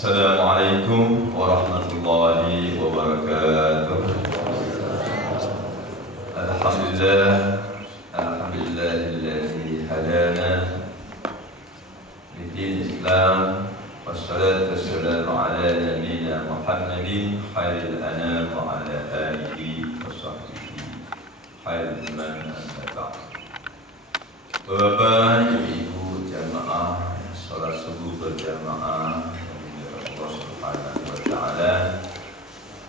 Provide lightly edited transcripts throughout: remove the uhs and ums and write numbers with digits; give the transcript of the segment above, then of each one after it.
Assalamualaikum warahmatullahi wabarakatuh. Alhamdulillah, alhamdulillahilladzi hadana lidin Islam, wassalatu wassalamu ala nabiyyina Muhammadin khairil anam wa ala alihi wa sahbihi khairul man anfa'ah. Bapak, Ibu jamaah salat subuh berjamaah Allah Subhanahu wa taala.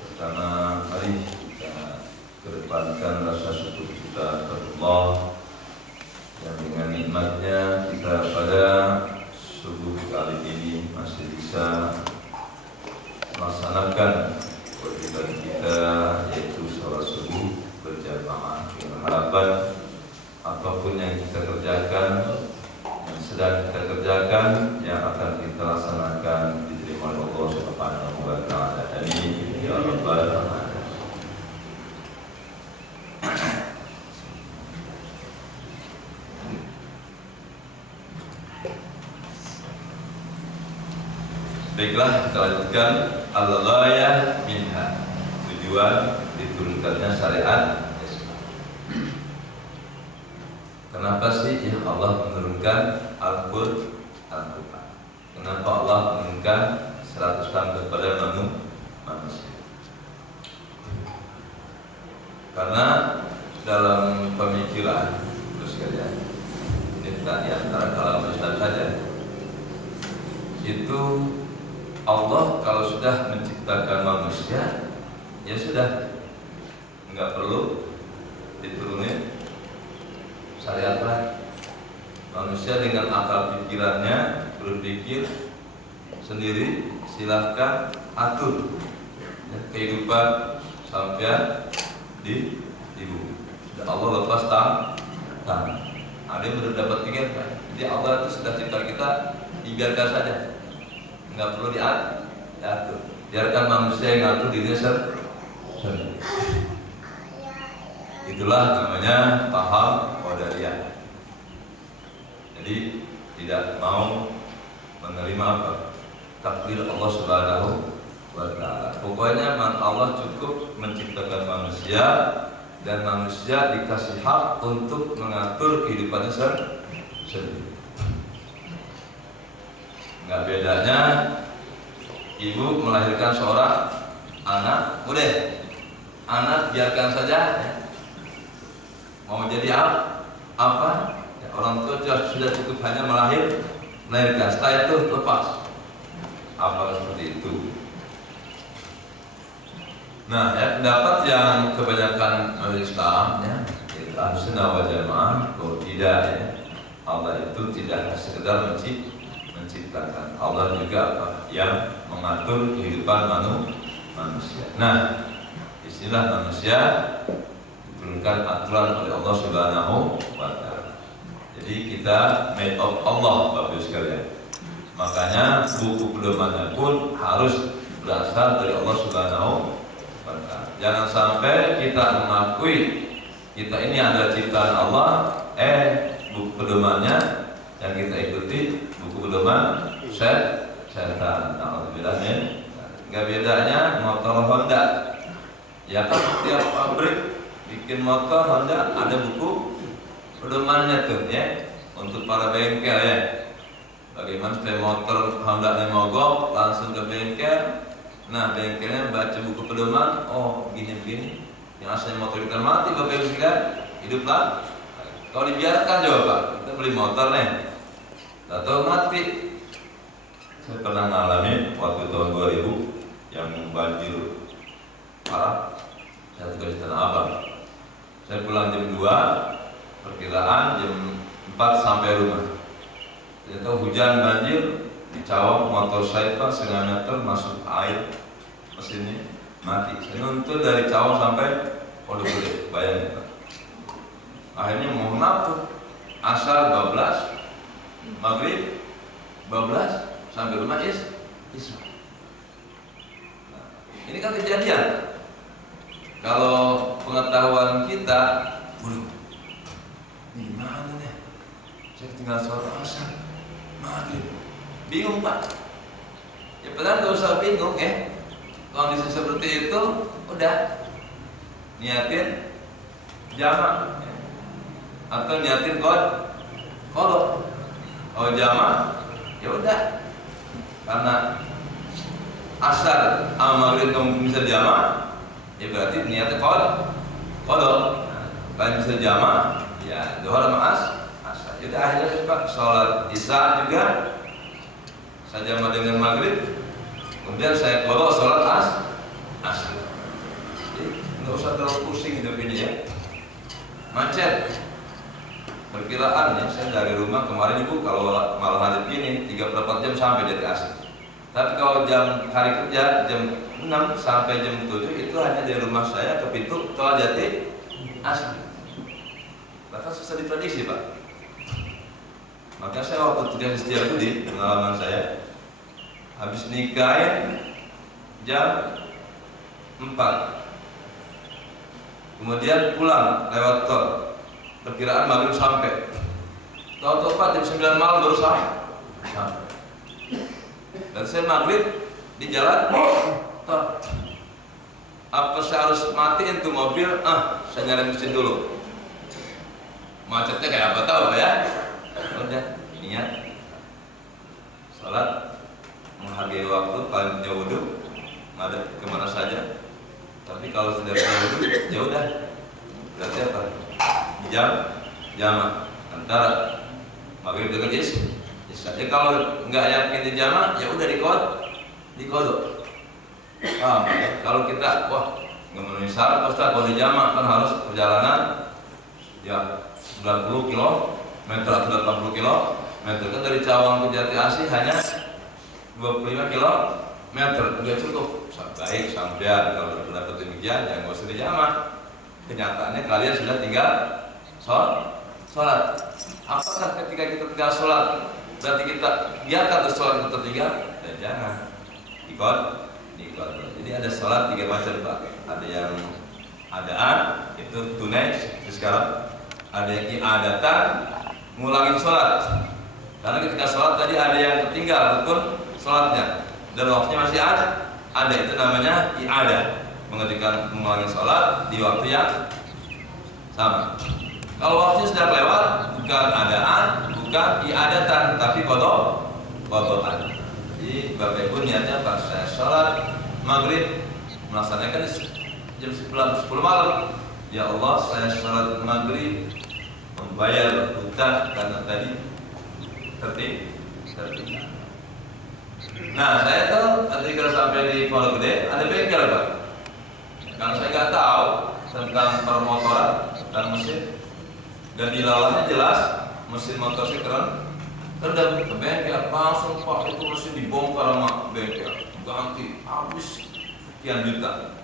Pertama mari kita kedepankan rasa syukur kita kepada Allah yang dengan nikmatnya kita pada subuh kali ini masih bisa melaksanakan kewajiban kita, yaitu salat subuh berjamaah, dengan harapan apapun yang kita kerjakan, yang sedang kita kerjakan, yang akan kita laksanakan diterima oleh Allah Subhanahu wa taala. Amin ya rabbal alamin. Baiklah, kita lanjutkan al-ghayah minha, tujuan diturunkannya syariat. Kenapa sih ya Allah menurunkan Al-Quran? Kenapa Allah menurunkan 100 tahun kepada manusia? Karena dalam pemikiran terus sekalian, ini tak diantara kalangan Islam saja, itu Allah kalau sudah menciptakan manusia, ya sudah, nggak perlu diturunin syariat lain. Manusia dengan akal pikirannya berpikir sendiri, silahkan atur ya, kehidupan sampai di bumi. Allah lepas tangan. Ada yang berdapat pikir kan? Jadi Allah itu sudah cipta kita, dibiarkan saja, nggak perlu diatur. Biarkan manusia yang ngatur dirinya sendiri. Itulah namanya paham qadariyah. Jadi tidak mau menerima apa? Takdir Allah Subhanahu wa taala. Pokoknya Allah cukup menciptakan manusia dan manusia dikasih hak untuk mengatur kehidupannya sendiri. Enggak bedanya ibu melahirkan seorang anak, udah anak biarkan saja. Mau jadi apa? Ya, orang tua sudah cukup hanya melahirkan. Setelah itu lepas. Apa seperti itu? Nah, ya, pendapat yang kebanyakan Islam, ya, yaitu Ahlussunnah wal Jamaah, kalau tidak, ya, Allah itu tidak sekedar menciptakan. Allah juga apa? Yang mengatur kehidupan manusia. Nah, istilah manusia diturunkan aturan oleh Allah Subhanahu wa taala. Jadi kita made of Allah, Bapak Ibu sekalian. Makanya buku pedomannya pun harus berasal dari Allah Subhanahu wa taala. Jangan sampai kita mengakui kita ini adalah ciptaan Allah, buku pedomannya yang kita ikuti buku pedoman setan. Alhamdulillah, enggak bedanya motor Honda. Ya kan setiap pabrik bikin motor Honda ada buku pedomannya tuh ya, untuk para bengkel ya. Bagaimana supaya motor Honda-nya mogok, langsung ke bengkel. Nah, bengkelnya baca buku pedoman, oh begini-begini. Yang aslinya motor kita mati, Bapak Ibu sekalian, hidup lagi. Kalau dibiarkan coba Pak, kita beli motor nih, atau mati. Saya pernah ngalamin waktu tahun 2000 yang banjir parah. Saya tugas di Tanah Abang. Saya pulang jam 2, perkiraan jam 4 sampai rumah. Ternyata hujan banjir, di Cawang motor saya Pak setengah meter masuk air, mesinnya mati. Saya nuntun dari Cawang sampai Pondok Gede, bayangin Pak. Akhirnya mohon maaf tuh, asar 12, maghrib 12, sampai rumah isya. Nah, ini kan kejadian. Kalau pengetahuan kita, ini mana nih? Saya tinggal sholat asar, maghrib, bingung Pak. Ya padahal nggak usah bingung ya. Kondisi seperti itu udah niatin jamak atau niatin kodok. Oh jamak, ya udah. Karena asal maghrib kamu bisa jamak, ya berarti niatnya kodok. Kalau bisa jamak, ya duhur sama asar. Jadi akhirnya Pak sholat isya juga saya jamak dengan maghrib, kemudian saya kodok sholat asar. Jadi nggak usah terlalu pusing hidup ini ya. Macet. Perkiraan ya, saya dari rumah kemarin Ibu kalau malam hari ini 3-4 jam sampai Jati Asih. Tapi kalau jam hari kerja jam 6 sampai jam 7 itu hanya dari rumah saya ke pintu tol Jati Asih. Bahkan susah diprediksi Pak. Maka saya waktu tinggal di Setiabudi, pengalaman saya habis nikahin jam 4, kemudian pulang lewat tol. Perkiraan maghrib sampai. Tahu-tahu Pak jam 9 malam baru sampai. Dan saya maghrib di jalan tol. Apa saya harus matiin tuh mobil? Saya nyari mesin dulu. Macetnya kayak apa tahu ya? Udah niat sholat, menghargai waktu, paling punya wudhu, ada kemana saja. Tapi kalau sudah punya wudhu, ya udah. Berarti apa? Jamak antara maghrib dengan isya. Jadi kalau nggak yakin di jamak, ya udah dikodok. Kalau kita nggak memenuhi syarat, Ustaz, kalau di jamak kan harus perjalanan ya 90 km atau 80 km. Kan dari Cawang ke Jati Asih hanya 25 km. Nggak cukup. Baik sampean kalau dapat demikian, jangan usah di jamak. Kenyataannya kalian sudah tinggal sholat. Apakah ketika kita tinggal sholat berarti kita biarkan sholat kita tertinggal? Dan jangan dikodok. Jadi ada sholat 3 macam Pak. Ada yang adaan itu tunai sekarang. Ada yang iadatan ngulangin sholat. Karena ketika sholat tadi ada yang tertinggal rukun sholatnya dan waktunya masih ada. Ada itu namanya iadah, mengertikan mengulangi sholat di waktu yang sama. Kalau waktunya sudah lewat, bukan adaan, bukan iadatan, tapi kodokan. Jadi Bapak Ibu niatnya pas saya sholat maghrib melaksanakan jam 10 malam. Ya Allah, saya sholat maghrib membayar hutang karena tadi tertinggal. Nah, saya tahu ketika sampai di Pondok Gede ada bengkel Pak. Karena saya nggak tahu tentang permotoran dan mesin, dan di lalanya jelas mesin motor saya keren. Udah ke bengkel langsung Pak, itu mesin dibongkar sama bengkel, ganti habis sekian juta.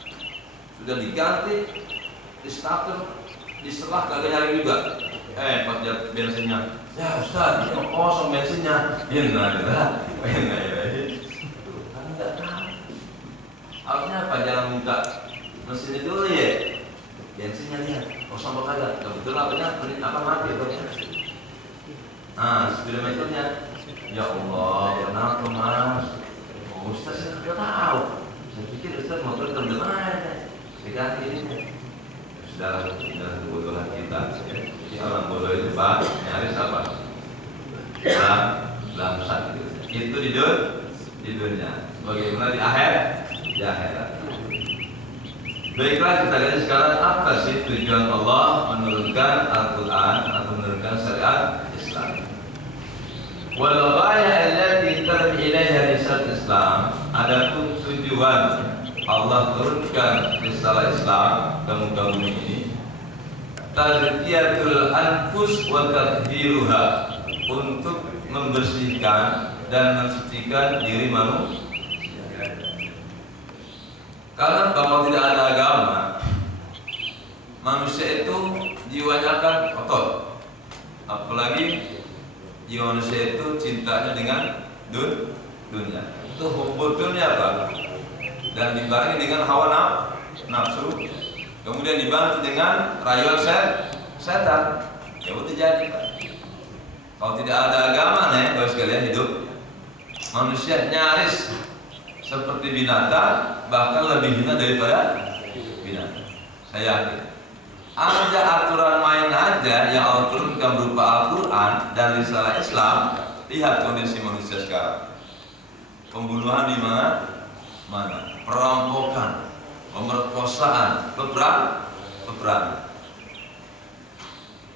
Sudah diganti, di starter, diselah kagak nyari juga. Pas jatuh bensinnya, ya Ustaz, ini kosong bensinnya. Benar. Harusnya apa? Jangan minta mesinnya dulu ya. Bensinnya lihat kosong apa kagak. Kebetulan apa mati itu. Speedometernya. Ya Allah, kenapa Mas? Ustaz saya nggak tahu. Saya pikir Ustaz motor terlalu aja. Diganti ini. Sudah kebodohan kita. Jadi orang bodoh itu Pak nyaris apa? Langsat itu di dunia. Bagaimana di akhirat. Baiklah, kita lihat sekarang apa sih tujuan Allah menurunkan Al-Quran atau menurunkan syariat Islam. Wal ghayah allati tarmi ilaiha risalat Islam, adapun tujuan Allah turunkan risalah Islam ke muka bumi ini, tazkiyatul anfus wa tathiruha, untuk membersihkan dan mensucikan diri manusia. Karena kalau tidak ada agama, manusia itu jiwanya akan kotor. Apalagi jiwa manusia itu cintanya dengan dunia. Itu hubbud dunia Pak. Dan dibarengi dengan hawa nafsu. Kemudian dibantu dengan rayuan setan. Ya udah jadi Pak. Kalau tidak ada agama nih, Bapak sekalian hidup manusia nyaris seperti binatang, bahkan lebih hina daripada binatang. Saya yakin. Ada aturan main aja yang Allah turunkan berupa Al-Quran dan risalah Islam. Lihat kondisi manusia sekarang. Pembunuhan di mana? Perampokan, pemerkosaan, peperangan.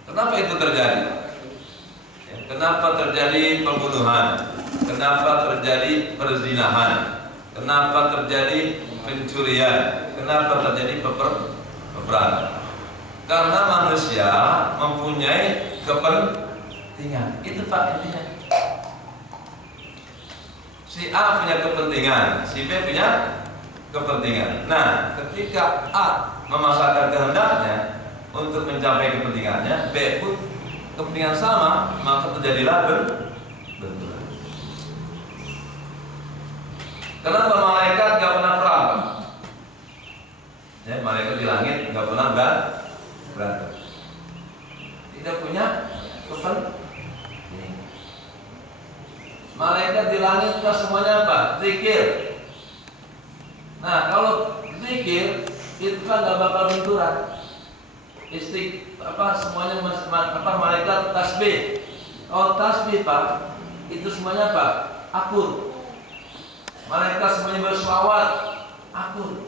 Kenapa itu terjadi? Kenapa terjadi pembunuhan? Kenapa terjadi perzinahan? Kenapa terjadi pencurian? Kenapa terjadi peperangan? Karena manusia mempunyai kepentingan. Itu Pak intinya. Si A punya kepentingan, si B punya kepentingan. Nah, ketika A memaksakan kehendaknya untuk mencapai kepentingannya, B pun kepentingan sama, maka terjadilah benturan. Kenapa malaikat gak pernah perang? Ya, malaikat di langit gak pernah berantem. Tidak punya kepentingan. Malaikat di langit itu semuanya apa? Zikir. Nah, kalau zikir itu kan gak bakal benturan. Semuanya malaikat tasbih. Kalau tasbih Pak, itu semuanya apa? Akur. Malaikat semuanya berselawat, akur.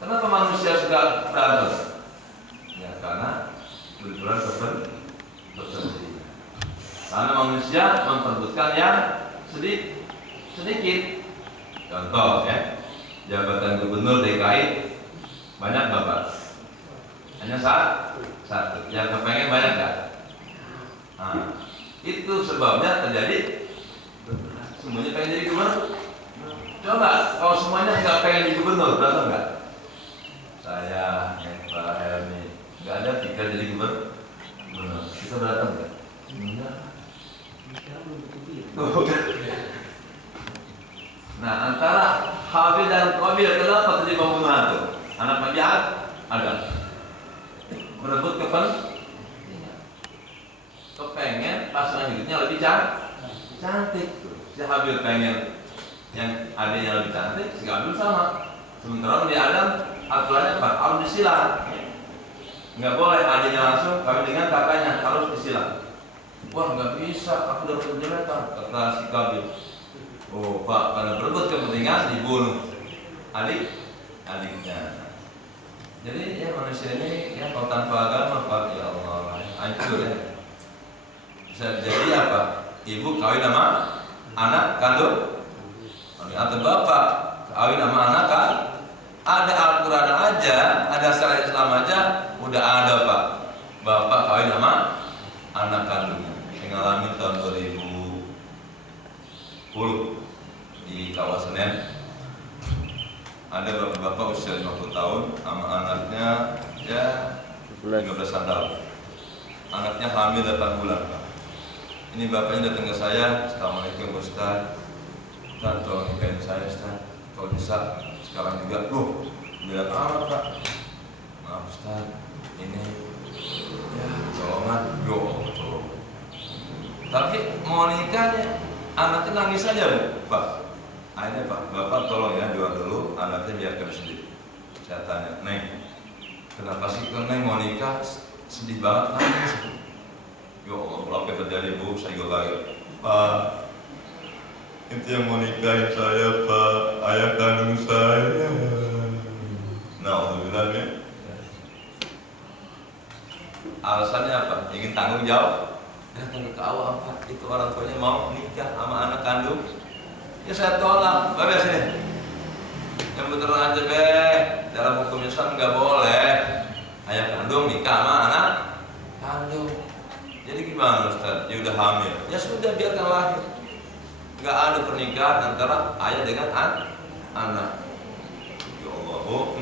Kenapa manusia suka berantem? Ya karena benturan kepentingan. Karena manusia memperebutkan yang sedikit. Contoh ya, jabatan gubernur DKI banyak Bapak? Hanya satu. Yang kepengen banyak nggak? Nah, itu sebabnya terjadi semuanya pengen jadi gubernur. Coba kalau semuanya nggak pengen jadi gubernur, berantem nggak? Saya, Pak Helmi, nggak ada pikir jadi gubernur. Kita berantem nggak? Enggak. Nah, antara Habil dan Qabil, kenapa terjadi pembunuhan itu? Anak Nabi Adam merebut kepengen pasangan hidupnya lebih cantik. Si Habil pengen yang adanya lebih cantik, si Qabil sama. Sementara Nabi Adam aturannya apa? Harus disilang. Nggak boleh adanya langsung kawin dengan kakaknya, harus disilang. Wah nggak bisa, aku dapat penjelasan, kata si Qabil. Oh Pak, karena berebut kepentingan dibunuh adiknya. Jadi ya manusia ini ya kalau tanpa agama Pak, ya Allah, hancur ya. Bisa jadi apa? Ibu kawin sama anak kandung, atau bapak kawin sama anak kan? Ada Al-Quran aja, ada syariat Islam aja, udah ada Pak. Bapak kawin sama anak kandungnya. Ngalamin tahun 2010 di kawasan Senen. Ada bapak-bapak usia 50 tahun sama anaknya ya 13 tahun. Anaknya hamil 8 bulan Pak. Ini bapaknya datang ke saya, Assalamualaikum Ustaz. Ustaz tolong nikahin saya Ustaz. Kalau bisa sekarang juga. Loh, bilang apa Pak? Maaf Ustaz, ini ya tolongan. Tolong. Tapi mau nikahnya, anaknya nangis saja Pak. Akhirnya Pak, Bapak tolong ya doa dulu, anaknya biarkan sedih. Saya tanya, Neng, kenapa sih kalau Neng mau nikah sedih banget nangis? Ya Allah, apa terjadi Bu? Saya lagi, Pak, itu yang mau nikahin saya Pak, ayah kandung saya. Nah, alhamdulillah ya. Alasannya apa? Ingin tanggung jawab. Datang ke awal Pak, itu orang tuanya mau nikah sama anak kandung. Ya saya tolak, Bapak sini. Yang betul aja dalam hukum Islam nggak boleh ayah kandung nikah sama anak kandung. Jadi gimana Ustaz? Dia udah hamil, ya sudah biarkan lahir. Nggak ada pernikahan antara ayah dengan anak. Ya Allah Bu,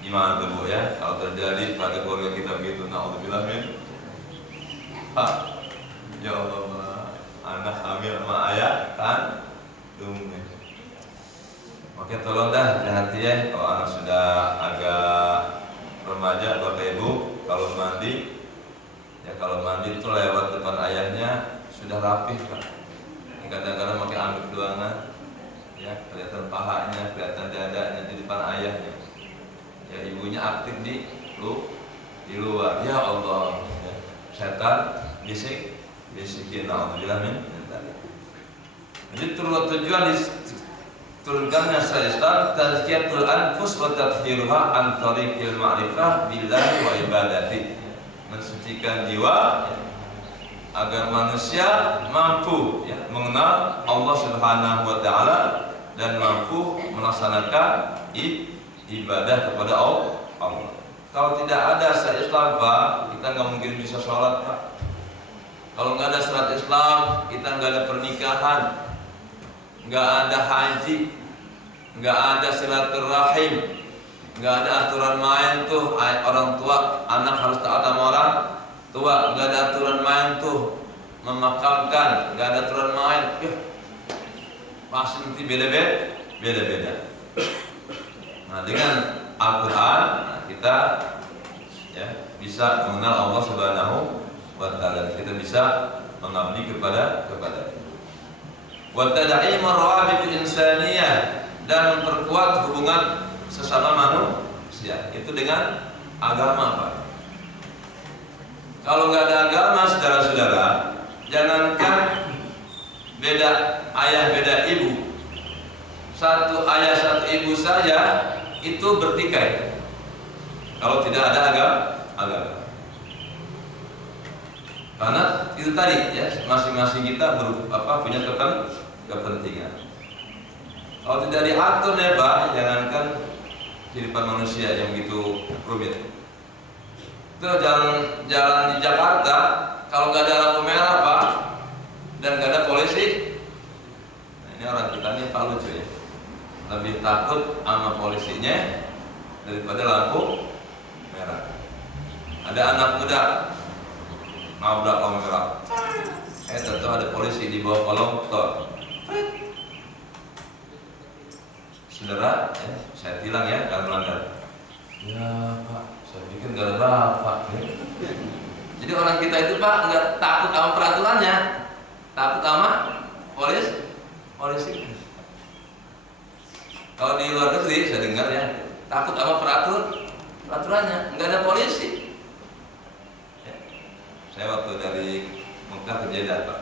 gimana tuh Bu ya? Kalau terjadi pada keluarga kita begitu, naudzubillah min. Pak, ya Allah, anak hamil sama ayah kan? Oke, tolong dah hati-hati ya. Kalau anak sudah agak remaja, Bapak Ibu, kalau mandi itu lewat depan ayahnya sudah rapih Pak. Kadang-kadang pakai anduk doangan. ya, kelihatan pahanya, kelihatan dadanya di depan ayahnya. Ya, ibunya aktif di luar. Ya Allah, ya. Setan bisikin alhamdulillah min tadi. Jadi tujuan diturunkannya syariat Islam tazkiyatul anfus wa tathhiruha an tariqil ma'rifah billahi wa ibadati, mensucikan jiwa ya, agar manusia mampu ya, mengenal Allah Subhanahu wa taala dan mampu melaksanakan ibadah kepada Allah. Kalau tidak ada syariat Islam, Pak, kita nggak mungkin bisa sholat, Pak. Kalau nggak ada syariat Islam, kita nggak ada pernikahan, nggak ada haji, nggak ada silaturahim, nggak ada aturan main tuh orang tua anak harus taat sama orang tua, nggak ada aturan main tuh memakamkan, nggak ada aturan main, ya pasti nanti beda-beda. Nah, dengan Al-Quran kita ya bisa mengenal Allah Subhanahu wa taala, kita bisa mengabdi kepada wa tad'im ar-rawabit insaniyah, dan memperkuat hubungan sesama manusia itu dengan agama, Pak. Kalau nggak ada agama, saudara-saudara, jangankan beda ayah beda ibu, satu ayah satu ibu saja itu bertikai kalau tidak ada agama. Karena itu tadi ya, masing-masing kita punya kepentingan. Kalau tidak diatur ya Pak, jangankan kehidupan manusia yang begitu rumit. Itu jalan di Jakarta, kalau nggak ada lampu merah Pak, dan nggak ada polisi, nah ini orang kita ini Pak lucu ya, lebih takut sama polisinya daripada lampu merah. Ada anak muda nabrak lampu merah, tentu ada polisi di bawah kolong tol. Saudara, ya, saya tilang ya kalau melanggar. Ya Pak, saya pikir nggak ada bapak. Ya. Jadi orang kita itu Pak nggak takut sama peraturannya, takut sama polisi. Kalau di luar negeri saya dengar ya, takut sama peraturannya, nggak ada polisi. Ya. Saya waktu dari Mekah ke Jeddah Pak,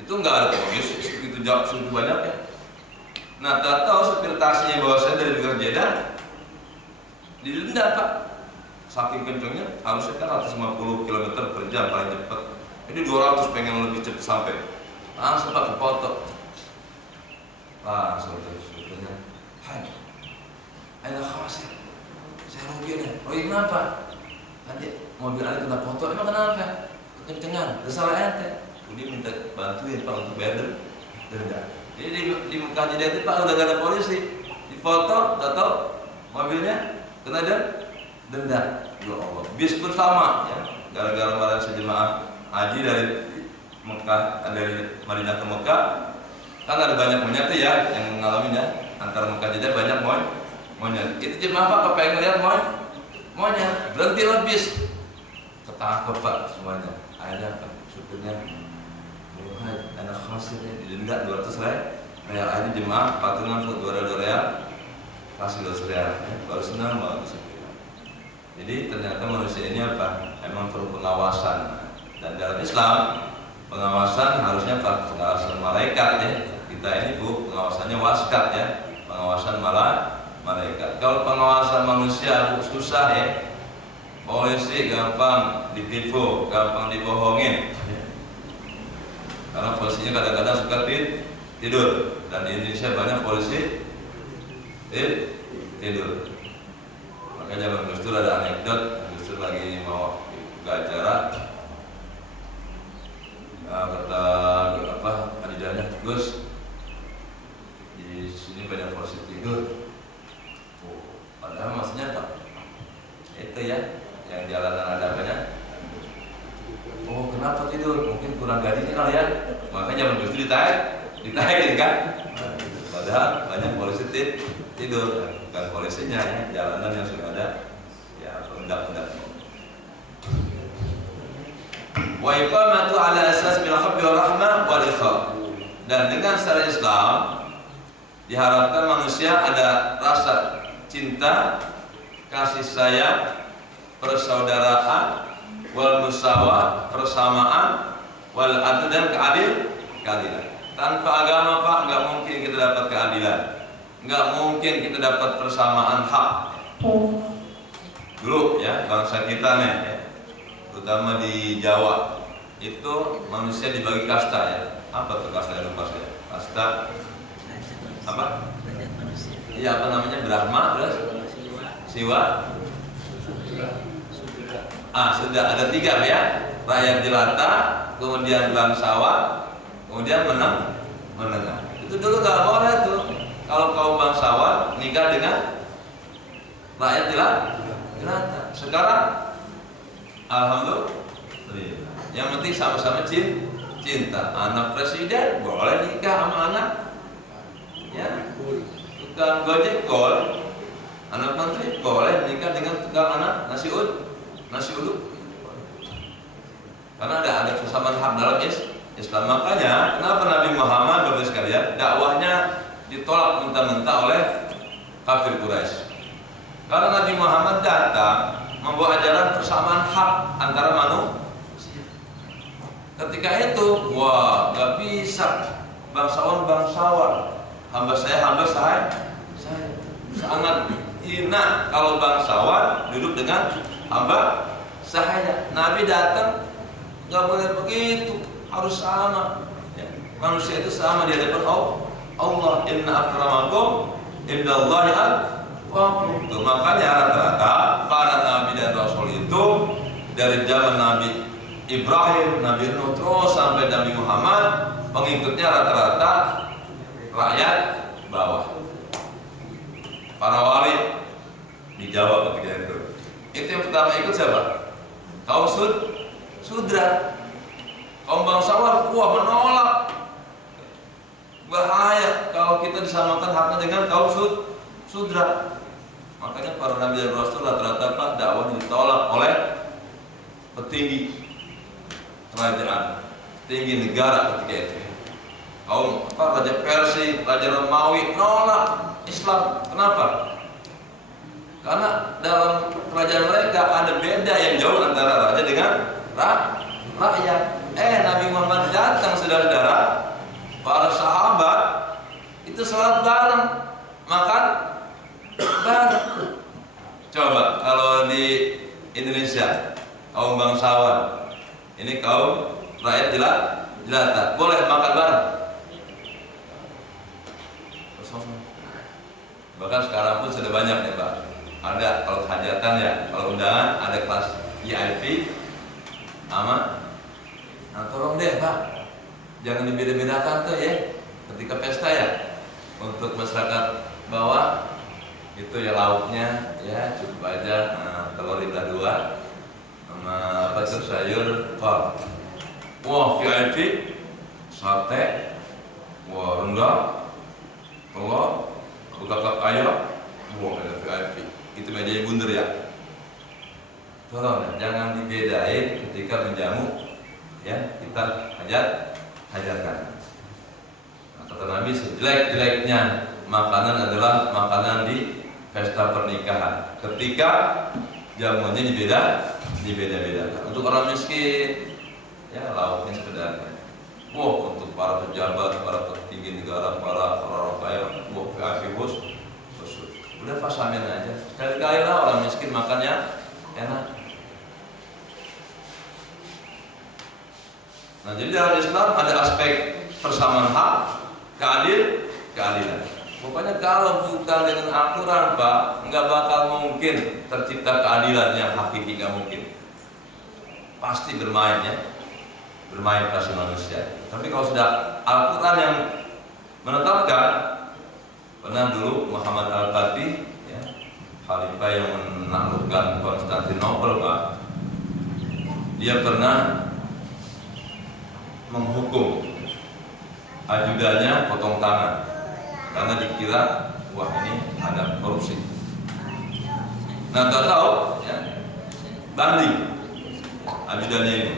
itu nggak ada polisi, begitu jauh sudah banyak ya. Nah, tahu supir taksinya bawa saya dari Mekah ke Jeddah, didenda Pak, saking kencangnya, harusnya kan 150 km per jam paling cepat. Ini 200, pengen lebih cepat sampai. Langsung Pak foto. Langsung supirnya, hai, ada khasir, saya rugi nih. Oh iya kenapa? Tadi mobil ada kena foto, emang kenapa? Kencengan, udah salah ente. Dia minta bantuin Pak untuk bayar denda. Jadi di Mekah Jeddah itu Pak udah gak ada polisi, di foto, tahu mobilnya kena denda. Ya Allah, bis pun sama ya, gara-gara kemarin sejemaah haji dari Mekah, dari Madinah ke Mekah, kan ada banyak monyet ya yang mengalaminya. Antara Mekah Jeddah banyak monyet. Itu jemaah Pak kepengen lihat monyet, berhenti bis, ketangkep Pak semuanya. Ada Pak supirnya, anak khasirnya didenda 200 real. Ini jemaah patungan 200 real, kasih 200 real, baru senang banget. Jadi ternyata manusia ini apa? Emang perlu pengawasan. Dan dalam Islam pengawasan harusnya pengawasan malaikat ya. Kita ini Bu, pengawasannya waskat ya, pengawasan malaikat. Kalau pengawasan manusia Bu, susah ya. Polisi gampang ditipu, gampang dibohongin. Karena polisinya kadang-kadang suka tidur, dan di Indonesia banyak polisi tidur. Makanya zaman Gus Dur ada anekdot, Gus Dur lagi mau ke acara, kata adidanya, Gus, di sini banyak polisi tidur. Oh, padahal maksudnya Pak, itu ya, yang jalanan ada banyak. Oh, kenapa tidur? Mungkin kurang gajinya kali ya. Makanya zaman Gus Dur ditarik kan. Padahal banyak polisi tidur, bukan polisinya ya, jalanan yang sudah ada ya undang-undang. Wa iqamatu ala asas bil habbi wal rahmah wal ikhwan. Dan dengan syariat Islam Diharapkan manusia ada rasa cinta, kasih sayang, persaudaraan, wal musawah, persamaan, wal adl dan keadilan. Tanpa agama Pak, nggak mungkin kita dapat keadilan, nggak mungkin kita dapat persamaan hak. Dulu ya bangsa kita nih, ya, terutama di Jawa itu manusia dibagi kasta ya. Apa tuh kasta yang lupa saya? Kasta apa? Iya apa namanya? Brahma, terus Siwa. Sudah ada 3 ya. Rakyat jelata, kemudian bangsawan, kemudian menengah. Itu dulu nggak boleh tuh. Kalau kaum bangsawan nikah dengan rakyat jelata. Sekarang alhamdulillah. Yang penting sama-sama cinta. Anak presiden boleh nikah sama anak ya tukang gojek boleh. Anak menteri boleh nikah dengan tukang anak nasi uduk. Karena ada persamaan hak dalam Islam. Makanya kenapa Nabi Muhammad Bapak sekalian dakwahnya ditolak mentah-mentah oleh kafir Quraisy. Karena Nabi Muhammad datang membawa ajaran persamaan hak antara manusia. Ketika itu, wah, gak bisa bangsawan, hamba saya, sangat hina kalau bangsawan duduk dengan hamba saya. Nabi datang, gak boleh begitu, harus sama. Ya, manusia itu sama di hadapan Allah. Inna akramakum indallahi atqakum. Makanya rata-rata para nabi dan rasul itu dari zaman Nabi Ibrahim, Nabi Nuh terus sampai Nabi Muhammad, pengikutnya rata-rata rakyat bawah. Para wali di Jawa ketika itu. Itu yang pertama ikut siapa? Kaum Sudra. Kaum bangsawan, wah menolak. Bahaya kalau kita disamakan haknya dengan kaum Sudra. Makanya para nabi dan rasul rata-rata Pak dakwah ditolak oleh petinggi kerajaan, tinggi negara ketika itu. Kaum Raja Persia, Raja Romawi nolak Islam. Kenapa? Karena dalam kerajaan mereka ada beda yang jauh antara raja dengan rakyat. Nabi Muhammad datang saudara-saudara, para sahabat itu sholat bareng, makan bareng. Coba kalau di Indonesia kaum bangsawan, ini kaum rakyat jelata, boleh makan bareng? Bahkan sekarang pun sudah banyak ya Pak. Ada kalau hajatan ya, kalau undangan ada kelas VIP sama. Nah tolong deh Pak, jangan dibeda-bedakan tuh ya ketika pesta ya. Untuk masyarakat bawah itu ya lauknya ya cukup aja telur lidah 2 sama apa tuh sayur kol. Wah VIP sate, wah rendang, telur, bekak ayam, wah ada VIP. Itu media bunder ya. Tolong jangan dibedain ketika menjamu ya kita hajatan. Nah, kata Nabi sejelek-jeleknya makanan adalah makanan di pesta pernikahan. Ketika jamunya dibeda-bedakan. Untuk orang miskin ya lauknya sekedar. Wah untuk para pejabat, para petinggi negara, para orang kaya, wah VIP bos, udah pasamin aja. Sekali-kali lah orang miskin makannya enak. Nah jadi dalam Islam ada aspek persamaan hak, keadilan. Pokoknya kalau bukan dengan Al-Quran Pak, nggak bakal mungkin tercipta keadilan yang hakiki, nggak mungkin. Pasti bermain ya, bermain kasih manusia. Tapi kalau sudah Al-Quran yang menetapkan, pernah dulu Muhammad Al-Fatih, ya, Khalifah yang menaklukkan Konstantinopel Pak, dia pernah menghukum ajudannya potong tangan karena dikira wah ini ada korupsi. Nah tak tahu ya, banding ajudannya ini.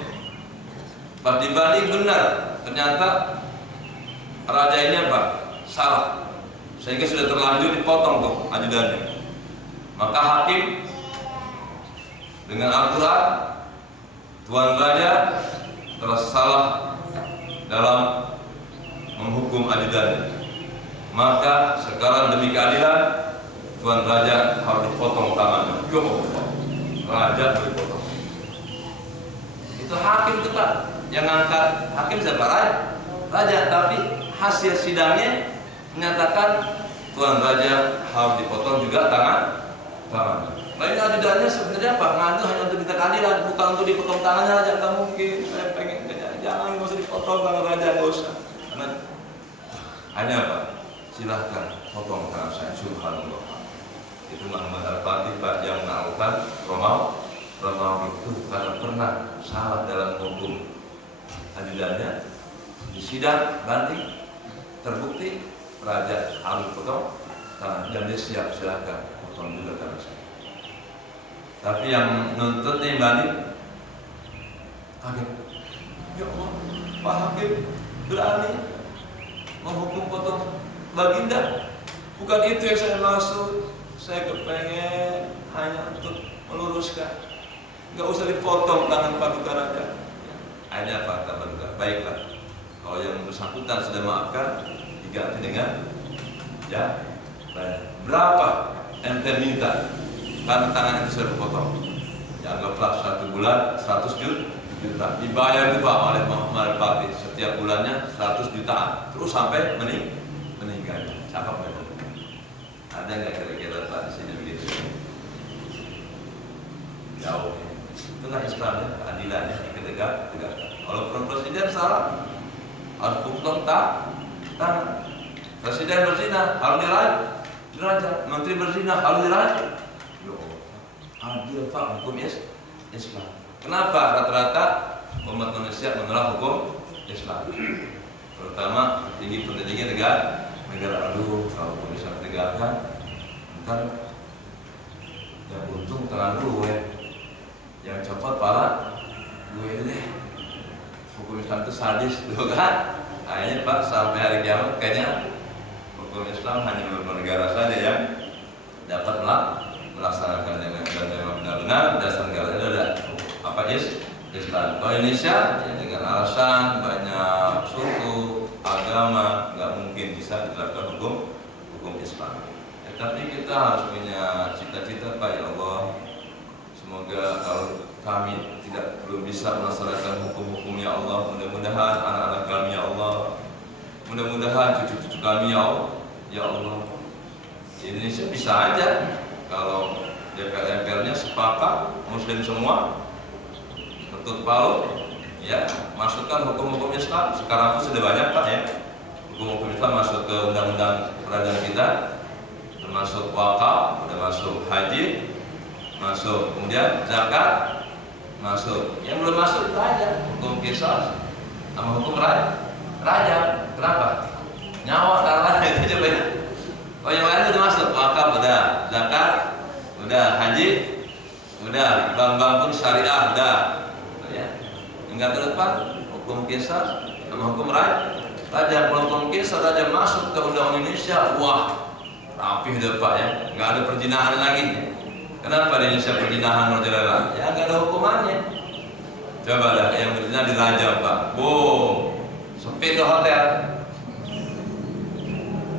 Pas dibanding benar, ternyata raja ini apa? Salah sehingga sudah terlanjur dipotong tuh ajudannya. Maka hakim dengan Al-Quran, Tuan Raja telah salah dalam menghukum ajudannya. Maka sekarang demi keadilan, Tuan Raja harus dipotong tangannya. Raja dipotong. Itu hakim itu Pak, yang ngangkat hakim siapa? Raja. Tapi hasil sidangnya menyatakan Tuan Raja harus dipotong juga tangannya. Lainnya ajudannya sebenarnya apa? Ngadu hanya untuk minta keadilan, bukan untuk dipotong tangannya Raja. Tak mungkin. Saya pengen jangan, nggak usah dipotong tangan Raja, nggak usah. Karena hanya apa? Silahkan potong tangan saya, subhanallah. Itu Muhammad Al-Fatih Pak yang melakukan Romawi itu karena pernah salah dalam hukum ajudannya, di sidang banding terbukti Raja harus potong tangan dan dia siap, silahkan potong juga tangan saya. Tapi yang nuntut nih banding kaget, ya Allah, Pak Hakim berani menghukum potong baginda. Bukan itu yang saya maksud. Saya kepengen hanya untuk meluruskan, nggak usah dipotong tangan Paduka Raja. Hanya fakta Paduka. Baiklah, kalau yang bersangkutan sudah maafkan, diganti dengan ya berapa ente minta kan tangan itu sudah dipotong. Ya anggaplah 1 bulan 100 juta dibayar itu Pak oleh Muhammad Al-Fatih setiap bulannya 100 jutaan terus sampai meninggal. Siapa mereka? Ada nggak kira-kira Pak di sini begitu? Jauh. Itulah Islamnya, keadilannya ditegakkan. Kalau presiden salah harus potong tangan. Presiden berzina harus dirajam. Menteri berzina harus dirajam. Adil Pak hukum Islam. Kenapa rata-rata umat manusia menolak hukum Islam? Terutama tinggi negara. Aduh, kalau hukum Islam tegakkan, kan yang untung tangan gue, yang cepat pala gue deh. Hukum Islam itu sadis, tuh kan? Kayaknya Pak sampai hari kiamat kayaknya hukum Islam hanya beberapa negara saja yang dapat melaksanakan dengan benar-benar dasar negaranya ada apa Islam. Kalau Indonesia ya dengan alasan banyak suku agama nggak mungkin bisa diterapkan hukum Islam. Ya, tapi kita harus punya cita-cita Pak ya Allah. Semoga kalau kami belum bisa melaksanakan hukum-hukum ya Allah, mudah-mudahan anak-anak kami ya Allah, mudah-mudahan cucu-cucu kami ya Allah. Di Indonesia bisa aja kalau DPR-nya sepakat Muslim semua ketuk palu ya masukkan hukum-hukum Islam. Sekarang itu sudah banyak Pak ya hukum-hukum Islam masuk ke undang-undang kerajaan kita, termasuk wakaf, udah masuk haji, masuk kemudian zakat, masuk. Yang belum masuk itu aja hukum qisas sama hukum raja. Kenapa? Nyawa taruhan itu coba ya. Oh yang lain itu masuk, wakaf udah, zakat udah, haji udah, bank-bank pun syariah udah. Enggak ke depan hukum qisas sama hukum raja. Kalau hukum qisas raja masuk ke undang Indonesia, wah rapih deh Pak ya, nggak ada perzinahan lagi. Kenapa di Indonesia perzinahan merajalela? Ya nggak ada hukumannya. Coba dah yang berzina dirajam Pak, boom, sepi ke hotel.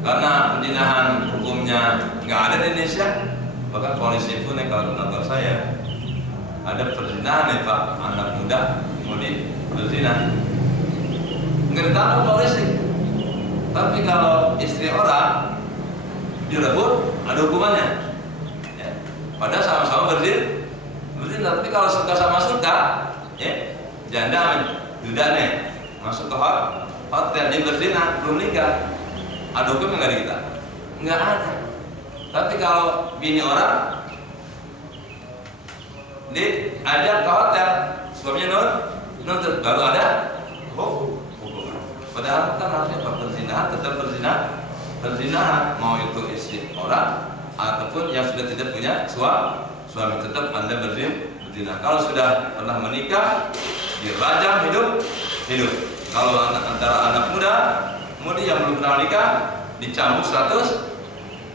Karena perzinahan hukumnya nggak ada di Indonesia. Bahkan polisi pun kalau kantor saya ada perzinahan nih Pak, anak muda kemudian berzina nggak ditangkap polisi. Tapi kalau istri orang direbut ada hukumannya ya. Padahal sama-sama berzina. Tapi kalau suka sama suka ya, janda duda nih masuk ke hotel dia berzina belum nikah, ada hukum nggak di kita? Nggak ada. Tapi kalau bini orang diajak ke hotel, suaminya nuntut baru ada hukum. Padahal kan harusnya perzinahan tetap perzinahan, mau itu istri orang ataupun yang sudah tidak punya suami tetap Anda berzina. Kalau sudah pernah menikah dirajam hidup. Kalau antara anak muda yang belum pernah menikah dicambuk 100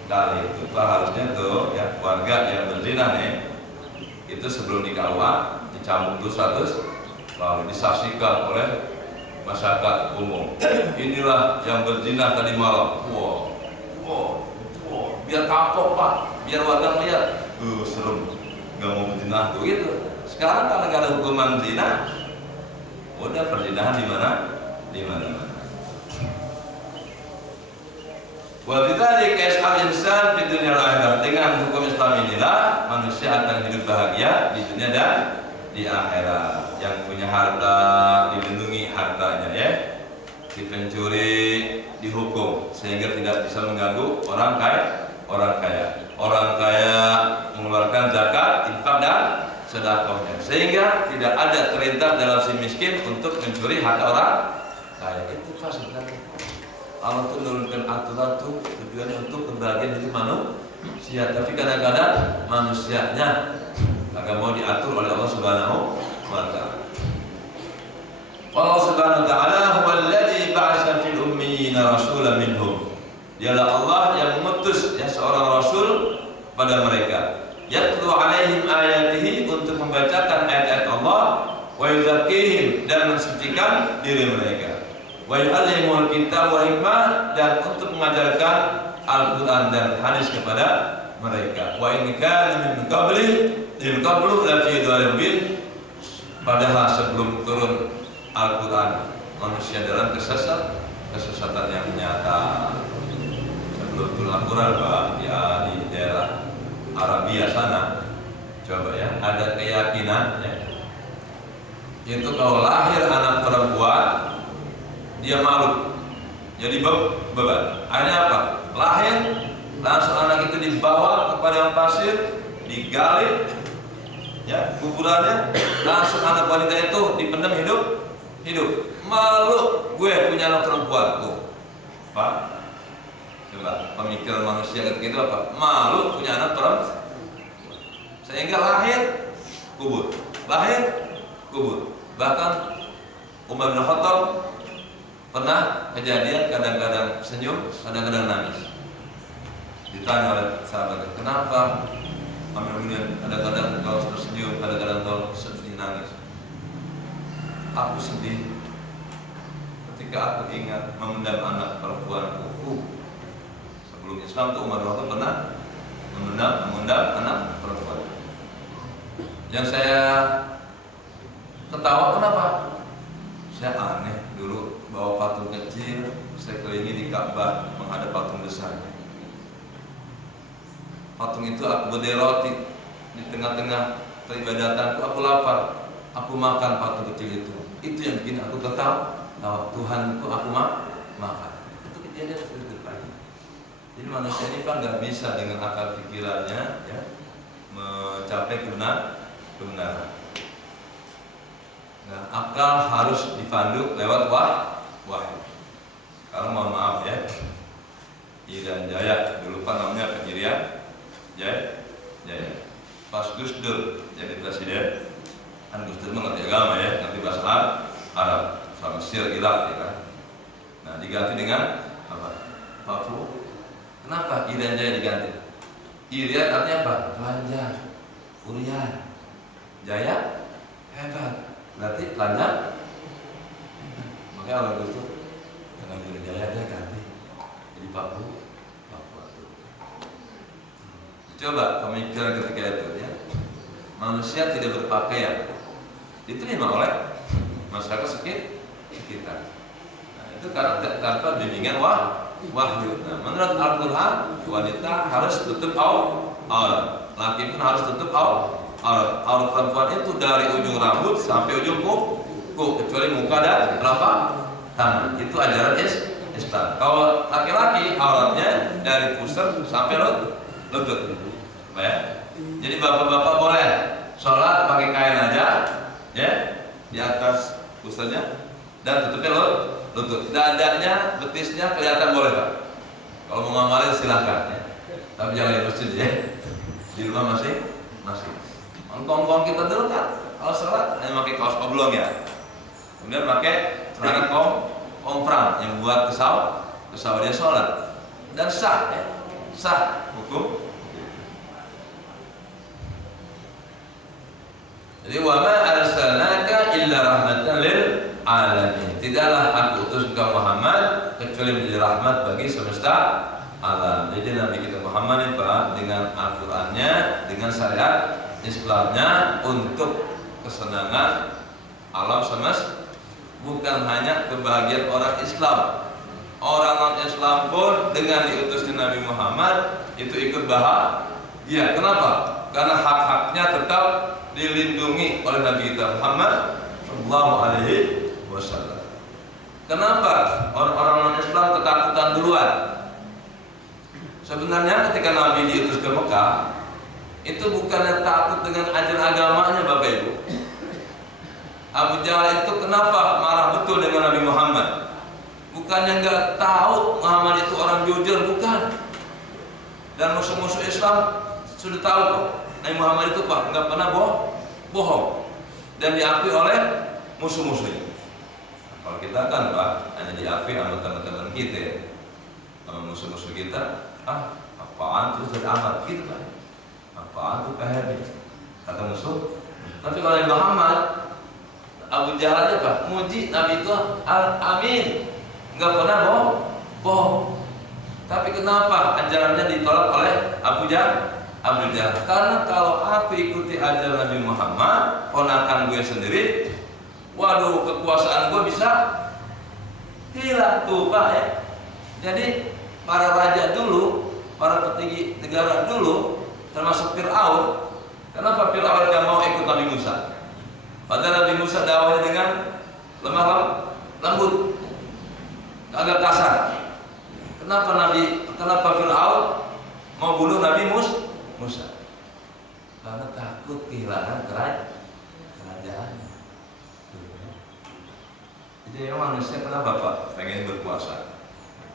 kali itu harusnya tuh ya warga yang berzina nih itu sebelum di KUA dicambuk dulu 100 lalu disaksikan oleh masyarakat umum. Inilah yang berzina tadi malam. Wow, biar kapok pak, biar warga melihat. Serem, nggak mau berzina tuh gitu. Sekarang kalau nggak ada hukuman zina, udah perzinahan di mana? Di mana-mana. Wabitalik yas'al insan di dunia akhirat. Dengan hukum Islam inilah manusia akan hidup bahagia di dunia dan di akhirat. Yang punya harta dilindungi hartanya ya. Si pencuri dihukum sehingga tidak bisa mengganggu orang kaya. Orang kaya mengeluarkan zakat, infak dan sedekahnya. Sehingga tidak ada terlintas dalam si miskin untuk mencuri harta orang kaya. Itu fasilitas. Allah tuh menurunkan aturan tuh tujuannya untuk kebahagiaan hidup manusia, tapi kadang-kadang manusianya agak mau diatur oleh Allah Subhanahu wa Ta'ala. Allah Subhanahu wa Ta'ala huwallazi ba'atsa fil ummiyina rasulan minhum. Dialah Allah yang mengutus ya seorang rasul pada mereka. Yatlu alaihim ayatihi untuk membacakan ayat-ayat Allah wa yuzakkihim dan mensucikan diri mereka. Wa yu'allimul kitab wal hikmah dan untuk mengajarkan Al-Qur'an dan hadis kepada mereka. Wa in kana min qablu la fi dhalalin. Padahal sebelum turun Al-Qur'an manusia dalam kesesatan yang nyata. Sebelum turun Al-Qur'an Pak ya di daerah Arabia sana coba ya ada keyakinan ya. Itu kalau lahir anak perempuan dia malu, jadi beban. Akhirnya apa? Lahir, langsung anak itu dibawa ke padang pasir, digali, ya kuburannya, langsung anak wanita itu dipendam hidup. Malu, gue punya anak perempuan, tuh, Pak. Coba pemikiran manusia ketika itu apa? Malu punya anak perempuan, sehingga lahir, kubur. Bahkan Umar bin Khattab pernah kejadian kadang-kadang senyum, kadang-kadang nangis. Ditanya oleh sahabat, kenapa Amir Mu'minin kadang-kadang kau tersenyum, kadang-kadang kau sedih nangis? Aku sedih ketika aku ingat memendam anak perempuanku. Sebelum Islam tuh Umar bin Khattab pernah memendam anak perempuan. Yang saya ketawa kenapa? Saya aneh dulu bawa patung kecil, saya kelilingi di Ka'bah menghadap patung besar. Patung itu aku berdiri roti di tengah-tengah peribadatanku, aku lapar, aku makan patung kecil itu. Itu yang bikin aku ketawa. Tuhanku aku makan. Itu kejadian seperti itu Pak. Jadi manusia ini Pak nggak bisa dengan akal pikirannya ya mencapai kebenaran. Nah, akal harus dipandu lewat wahyu. Kalau mohon maaf ya, Irian Jaya dulu Pak namanya Irian Jaya. Pas Gus Dur jadi presiden, kan Gus Dur mengerti agama ya, ngerti bahasa Arab, sama Mesir, Irak ya kan. Nah diganti dengan apa? Papua. Kenapa Irian Jaya diganti? Irian artinya apa? Lanjar, Urian, Jaya, hebat. Berarti lanjut, makanya orang Gus Dur dengan Irian Jaya dia ganti jadi Papua tuh. Coba pemikiran ketika itu ya, manusia tidak berpakaian diterima oleh masyarakat sekitar. Nah, itu karena tanpa bimbingan wahyu. Nah, menurut Al-Quran wanita harus tutup aurat, laki pun harus tutup aurat. Aurat perempuan itu dari ujung rambut sampai ujung kuku, kecuali muka dan telapak tangan. Itu ajaran Islam. Kalau laki-laki auratnya dari pusar sampai lutut. Ya. Jadi bapak-bapak boleh sholat pakai kain aja, ya, di atas pusarnya dan tutupnya lutut. Dadanya, betisnya kelihatan boleh Pak. Kalau mau ngamalin silahkan. Ya. Tapi jangan di masjid ya. Di rumah masih. Kongkong kita dulu kan, kalau sholat hanya pakai kaos oblong ya, kemudian pakai celana komprang yang buat kesau dia sholat dan sah ya. sah hukum. Jadi wa ma arsalnaka illa rahmatan lil alamin. Tidaklah aku utus engkau Muhammad kecuali menjadi rahmat bagi semesta alam. Jadi Nabi kita Muhammad ini Pak, dengan Al-Qur'annya, dengan syariat Islamnya untuk kesenangan alam semesta, bukan hanya kebahagiaan orang Islam. Orang non-Islam pun dengan diutusnya Nabi Muhammad itu ikut bahagia. Kenapa? Karena hak-haknya tetap dilindungi oleh Nabi kita Muhammad sallallahu alaihi wasallam. Kenapa orang-orang non-Islam ketakutan duluan? Sebenarnya ketika Nabi diutus ke Mekah, itu bukannya takut dengan ajaran agamanya Bapak Ibu. Abu Jahal itu kenapa marah betul dengan Nabi Muhammad? Bukannya nggak tahu Muhammad itu orang jujur, bukan. Dan musuh-musuh Islam sudah tahu kok, Nabi Muhammad itu Pak nggak pernah bohong dan diakui oleh musuh-musuhnya. Kalau kita kan Pak hanya diakui sama teman-teman kita, sama musuh-musuh kita, apaan tuh sudah amat gitu kan? Apaan tuh PHB? Kata musuh. Tapi kalau Nabi Muhammad, Abu Jahal aja Pak muji Nabi itu al-amin, nggak pernah bohong. Tapi kenapa ajarannya ditolak oleh Abu Jahal? Karena kalau aku ikuti ajaran Nabi Muhammad, ponakan gue sendiri, waduh kekuasaan gue bisa hilang tuh Pak ya. Jadi para raja dulu, para petinggi negara dulu, termasuk Fir'aun, kenapa Fir'aun gak mau ikut Nabi Musa? Padahal Nabi Musa dakwahnya dengan lemah lembut, agak kasar. Kenapa Fir'aun mau bunuh Nabi Musa? Karena takut kehilangan kerajaan. Jadi manusia kenapa Pak pengen berkuasa?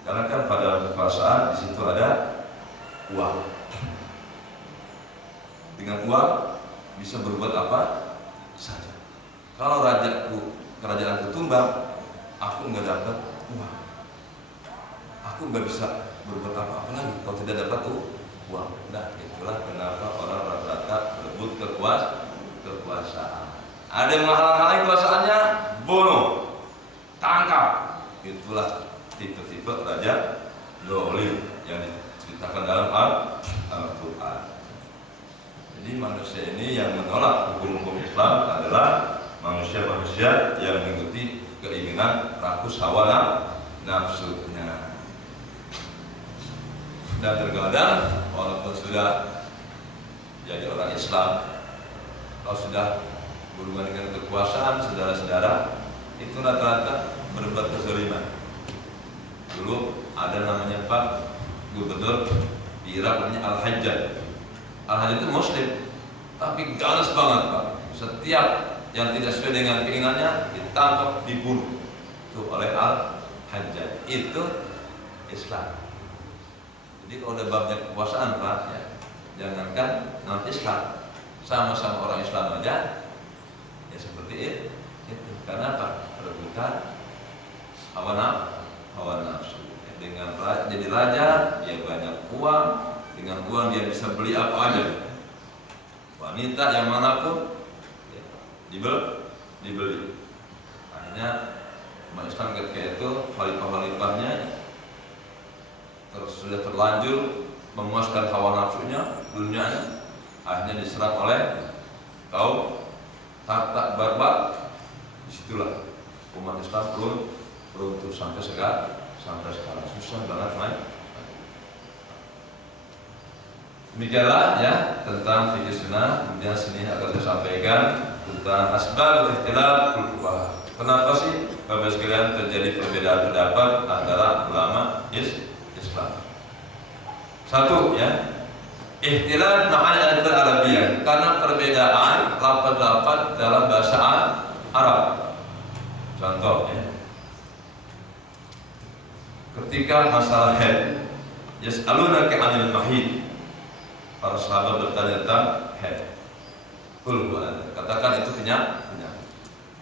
Karena kan pada kekuasaan di situ ada uang. Dengan uang bisa berbuat apa saja. Kalau kerajaan tumbang, aku nggak dapat uang. Aku nggak bisa berbuat apa-apa lagi kalau tidak dapat uang. Nah, itulah kenapa orang rata-rata berebut kekuasaan. Ada yang menghalang-halangi kekuasaannya, bunuh, tangkap. Itulah tipe-tipe raja dolim yang diceritakan dalam Al-Quran. Jadi manusia ini yang menolak hukum-hukum Islam adalah manusia-manusia yang mengikuti keinginan rakus hawa nafsunya. Dan terkadang walaupun sudah jadi orang Islam, kalau sudah berhubungan dengan kekuasaan, saudara-saudara itu rata-rata berbuat kezaliman. Dulu ada namanya Pak Gubernur di Irak namanya Al-Hajjaj. Al-Hajjaj itu Muslim, tapi ganas banget Pak. Setiap yang tidak sesuai dengan keinginannya ditangkap, dibunuh itu oleh Al-Hajjaj. Itu Islam. Jadi kalau ada babnya kekuasaan Pak, ya, jangankan non Islam, sama-sama orang Islam aja, ya seperti itu. Karena apa? Perebutan hawa nafsu. Dengan jadi raja, dia banyak uang. Dengan uang dia bisa beli apa aja. Wanita yang manapun, ya, dibeli. Akhirnya umat Islam ketika itu khalifah-khalifahnya terus sudah terlanjur memuaskan hawa nafsunya, dunianya, akhirnya diserang oleh kaum Tatar barbar. Disitulah umat Islam runtuh sampai sekarang susah banget main. Demikianlah ya tentang fikih sunnah. Kemudian sini akan saya sampaikan tentang asbab ikhtilaf fuqaha. Kenapa sih Bapak sekalian terjadi perbedaan pendapat antara ulama Islam? Satu ya, ikhtilaf ma'ana al-arabiyyah, karena perbedaan lafaz-lafaz dalam bahasa Arab. Contoh ya, ketika masalah haid, yas'alunaka 'anil mahid, para sahabat bertanya tentang haid. Katakan itu kenyang.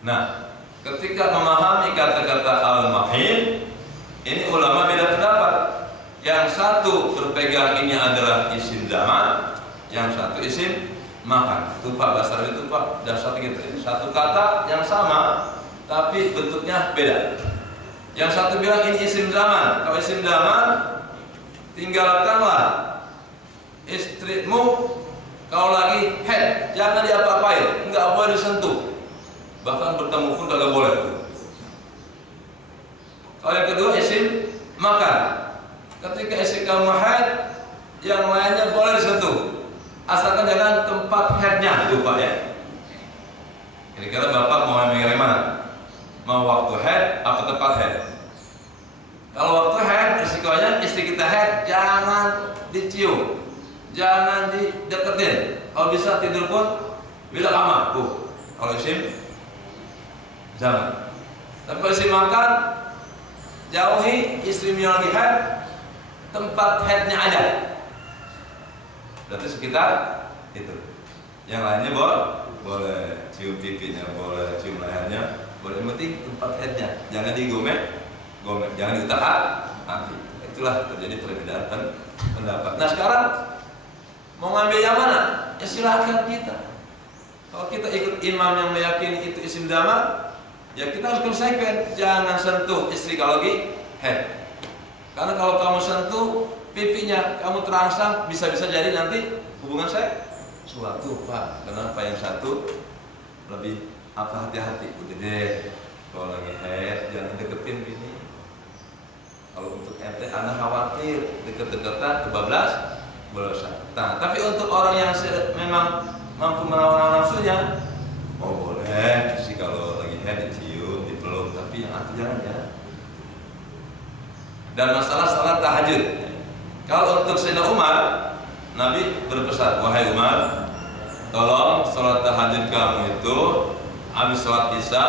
Nah, ketika memahami kata-kata al-mahid, ini ulama beda pendapat. Yang satu pegang ini adalah isim zaman, yang satu isim makan. Tupak bahasa Arab itu Pak dasar gitu ya. Satu kata yang sama tapi bentuknya beda. Yang satu bilang ini isim zaman. Kalau isim zaman, tinggalkanlah istrimu kalau lagi head, jangan diapa-apain, nggak boleh disentuh. Bahkan bertemu pun kagak boleh tuh. Kalau yang kedua isim makan. Ketika istri kamu haid, yang lainnya boleh disentuh, asalkan jangan tempat headnya, lupa ya. Kira-kira bapak mau yang mana? Mau waktu head atau tempat head? Kalau waktu head, risikonya istri kita head jangan dicium, jangan dideketin. Kalau bisa tidur pun bila lama, kalau isim zaman. Tapi kalau isim makan, jauhi istri yang lagi head, tempat headnya ada. Berarti sekitar itu. Yang lainnya boleh cium pipinya, boleh cium lehernya, boleh, yang penting tempat headnya. Jangan digomel, jangan diutak-atik. Itulah terjadi perbedaan pendapat. Nah sekarang mau ngambil yang mana? Ya silakan kita. Kalau kita ikut imam yang meyakini itu isim zaman, ya kita harus konsekuen. Jangan sentuh istri kalau lagi head. Karena kalau kamu sentuh pipinya, kamu terangsang, bisa-bisa jadi nanti hubungan suatu Pak. Kenapa yang satu lebih hati-hati? Udah deh, kalau lagi head jangan deketin bini. Kalau untuk ente, anak khawatir deket-deketan kebablas berdosa. Nah, tapi untuk orang yang memang mampu melawan nafsunya, oh boleh sih kalau lagi head dicium, dipeluk, tapi yang itu jangan ya. Dan masalah salat tahajud, kalau untuk Sayyidina Umar, Nabi berpesan, wahai Umar, tolong salat tahajud kamu itu habis salat Isya,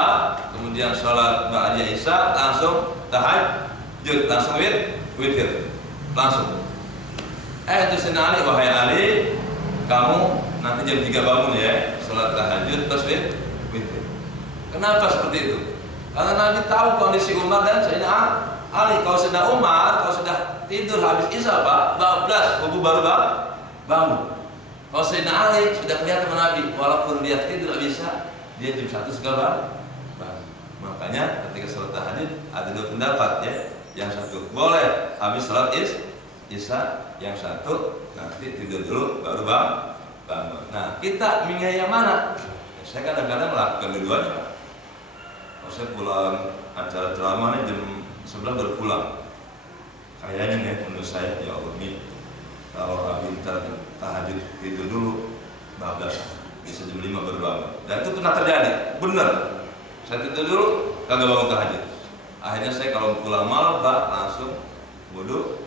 kemudian salat ba'da Isya, langsung tahajud, langsung witir, langsung. Itu Sayyidina Ali, wahai Ali, kamu nanti jam 3 bangun ya, salat tahajud terus witir. Kenapa seperti itu? Karena Nabi tahu kondisi Umar dan Sayyidina Ali. Kalau Sayyidina Umar, kalau sudah tidur habis Isya Pak, 12 subuh baru bangun. Kalau Sayyidina Ali sudah kelihatan Nabi, walaupun dia tidur habis Isya, dia jam 1 segala bangun. Makanya ketika sholat tahajud ada dua pendapat ya. Yang satu boleh habis sholat Isya, yang satu nanti tidur dulu baru bangun. Nah kita milih yang mana? Ya, saya kadang-kadang melakukan dua-duanya Pak. Kalau saya pulang acara ceramah nih jam 11 baru pulang. Kayaknya nih menurut saya, ya Allah nih kalau habis tahajud tidur dulu 12, bisa jam 5 baru bangun. Dan itu pernah terjadi, bener. Saya tidur dulu, kagak bangun tahajud. Akhirnya saya kalau pulang malam Pak, langsung wudu,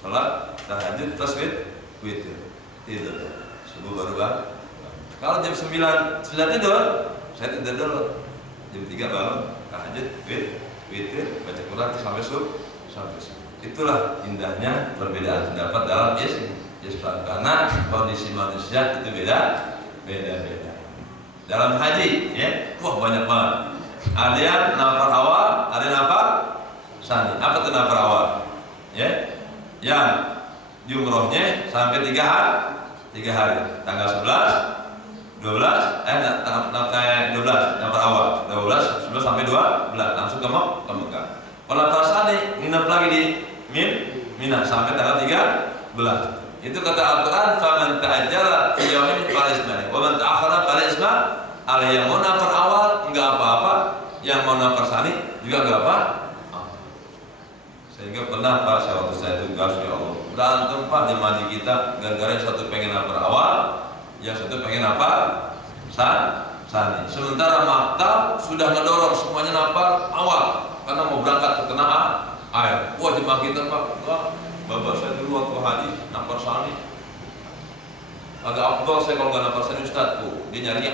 sholat tahajud, terus witir, tidur. Subuh baru bangun. Kalau jam 9 sudah tidur, saya tidur dulu. Jam 3 bangun, tahajud, witir, baca Quran sampai subuh. Itulah indahnya perbedaan pendapat dalam Islam, karena kondisi manusia itu beda. Dalam haji, ya, wah banyak banget. Ada yang nafar awal, ada yang nafar sani. Apa itu nafar awal? Ya, yang jumrohnya sampai 3 hari, tanggal 11, 12, 12 nafar awal, 12, 11 sampai 12 langsung ke Mekah. Kalau nafar sani nginep lagi di Mina sampai tanggal 13. Itu kata Al-Quran, faman ta'ajjala fi yawmin fala isma, wa man ta'akhkhara fala isma alayhi. Yang mau nafar awal enggak apa-apa, yang mau nafar sani juga enggak apa-apa. Sehingga pernah Pak, waktu saya tugas, ya Allah, berantem Pak jemaah di kita, gara-gara yang satu pengen nafar awal, yang satu pengen nafar sani. Sementara maktab sudah mendorong semuanya nafar awal karena mau berangkat ke tanah air. Wah jemaah kita Pak, bapak saya dulu waktu haji nafar sani, agak afdal saya kalau nggak nafar sani Ustaz tuh. Dia nyarinya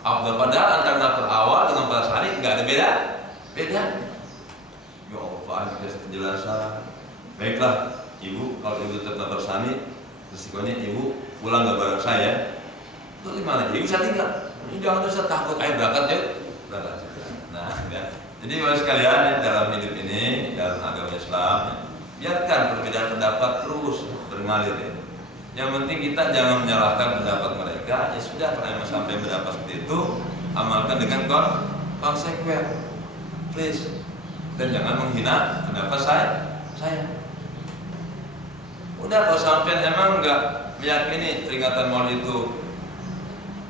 afdal, padahal antara nafar awal dengan nafar sani nggak ada beda. Ya Allah Pak, ada penjelasan. Baiklah Ibu, kalau Ibu tetap nafar sani, resikonya Ibu pulang nggak bareng saya. Itu gimana? Ibu bisa tinggal. Ini jangan terus takut air berangkat ya. Berangkat. Nah, ya. Jadi bapak sekalian, dalam hidup ini, dalam agama Islam, biarkan perbedaan pendapat terus berngalir ya. Yang penting kita jangan menyalahkan pendapat mereka. Ya sudah, kalau memang sampai pendapat seperti itu, amalkan dengan konsekuen, please. Dan jangan menghina pendapat saya. Udah, kalau sampai emang nggak meyakini peringatan Maulid itu,